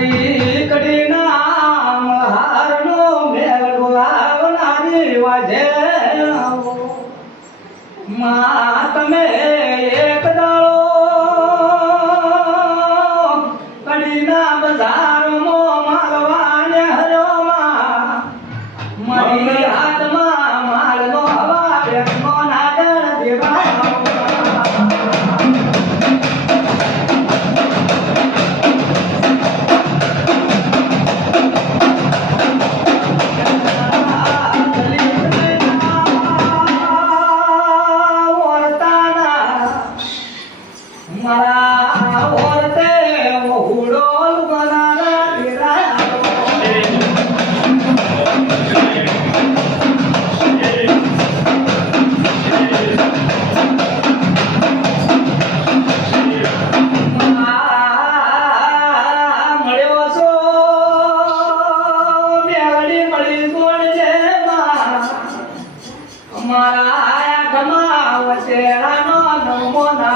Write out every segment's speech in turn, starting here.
મારી કડીના મલ્હારનો મેલ બોલાવનારી વાજે. માં તમે એક દાડો કડીના બજારમાં માલવાને હર્યો માં હાથમાં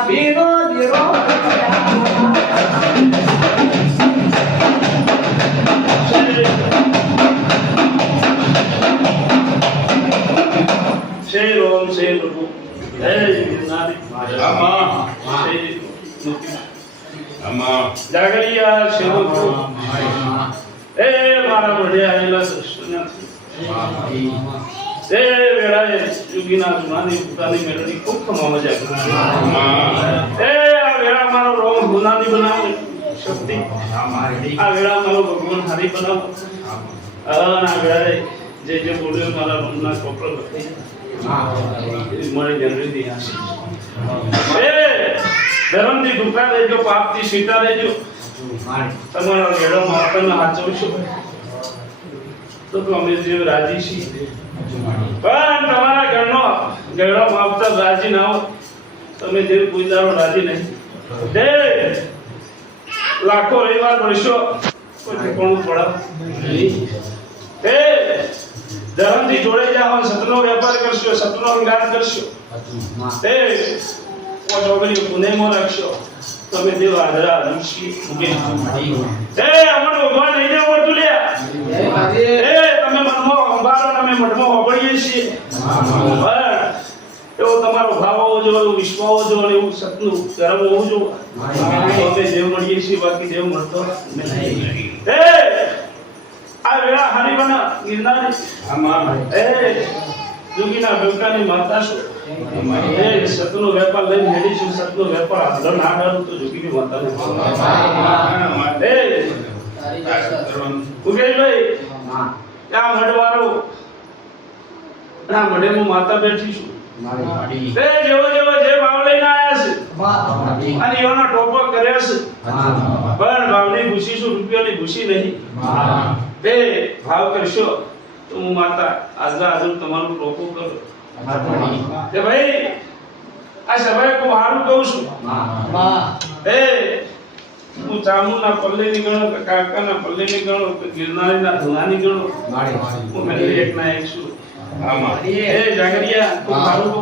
દીરો જય રોમ જય પ્રભુ જય ગિરનારી આમાં જય મુક્તિ. આમાં જાગરિયા સેવકો એ મારા વડે આવેલા સૃષ્ટિનાથી એ વેળાએ યુગીના જુનાની પોતાની મેળવી ખૂબ મજા એ આ વેળા મારો રોમ ગુનાની બનાવો. શક્તિ. આ વેળા મારો ભગવાન હારી બનાવો. આ વેળાએ જે જે બોલ્યો મારા રોમના લખી આશી એ ધર્મથી દુખા લેજો પાપથી સીતા લેજો. તમારો વેળો માપનો હાચવશો. તો તો અમે જે રાજી છીએ. પણ તમારા ઘરનો ઘરનો માવતર રાજી ના તમે જે પૂજારો રાજી નહીં. જે લાખો રવિવાર ભણશો કોઈ ઠેકાણું પડાવ એ ધર્મથી જોડે જાઓ સતનો વેપાર કરશો, સતનો અંગાત કરશો. એ પુણેમાં રાખશો. તમે દેવ આદરા, ઋષિ ઉગે એ અમર ભગવાન લઈને આવડતું લ્યા એ તમે મનમાં અંબારો ને અમે મઠમાં હોબળીએ છીએ પણ એવો તમારો ભાવ હોવો જોઈએ વિશ્વ હોવો જોઈએ એવું સપનું ધર્મ હોવું જોઈએ. અમે દેવ મળીએ છીએ બાકી દેવ મળતો. આ વેળા હારી બના ગિરનારી એ જોગીના બેવટાની માતા એ સતનો વેપાર લઈને હેડી છું સતનો વેપાર હાલો ના તો જોગીની માતા એ મુકેશભાઈ આ મઢેમાં માતા બેઠી છું. એ જેવો જેવો જે ભાવ લઈને આયા છે. અને એવાનો ટોપો કર્યો છે. પણ ભાવની ખુશી શું રૂપિયાની ખુશી નહીં. બે ભાવ કરશો તો હું માતા આજના આજુ તમારું ટોપો કરું. કે ભાઈ આ સભાએ ખૂબ સારું કહું છું. એ હું ચામુના પલ્લે ની ગણો કાકા કાકાના પલ્લે ની ગણો કે ગિરનારીના ની ગણો? હું એક ના એક છું.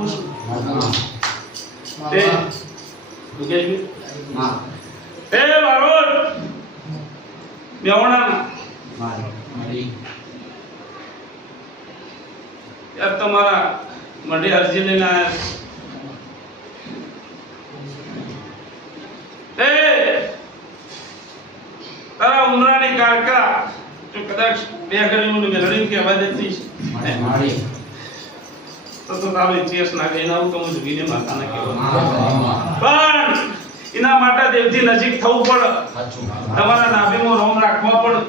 છું એ મુકેશભાઈ એ વારોડ મેવણાના યાર તમારા મઢી અરજી લઈને આવ્યા એ તારા ઉમરાની કાકા જો કદાચ બે ઘડી મને મેળવી કહેવા દેતી તો તો તારો ઇતિહાસ ના કહીને આવું તો હું જુગીને માતાને કહેવા પણ એના માટે દેવથી નજીક થવું પડે. તમારા નાભીમાં રોમ રાખવા પડે.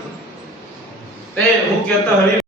એ હું કહેતો હરી